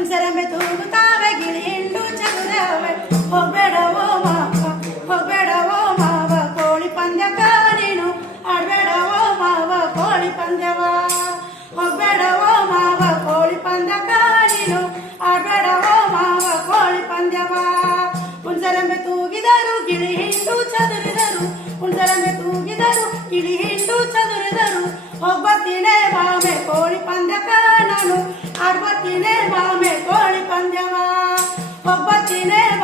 ಹುಣ್ಸೆರೆಂಬೆ ತೂಗುತ್ತಾವೆ ಗಿಳಿ ಹಿಂಡು ಚದುರವೆ. ಹೋಗ್ಬೇಡವೋ ಮಾವ ಹೋಗ್ಬೇಡವೋ ಮಾವ, ಕೋಳಿ ಪಂದ್ಯಕ ನೀನು ಆಡ್ಬೇಡವೋ ಮಾವ, ಕೋಳಿ ಪಂದ್ಯವ. ಹೋಗ್ಬೇಡವೋ ಮಾವ, ಕೋಳಿ ಪಂದ್ಯಕ ನೀನು ಆಡ್ಬೇಡವೋ ಮಾವ, ಕೋಳಿ ಪಂದ್ಯವ. ಹುಣ್ಸೆರೆಂಬೆ ತೂಗಿದರು, ಗಿಳಿ ಹಿಂಡು ಚದುರಿದರು. ಹುಣ್ಸೆರೆಂಬೆ ತೂಗಿದರು, ಗಿಳಿ ಹಿಂಡು ಚದುರಿದರು. ಹೋಗ್ಬರ್ತೀನೆ ಮಾವೆ, ಕೋಳಿ ಪಂದ್ಯಕ dinero.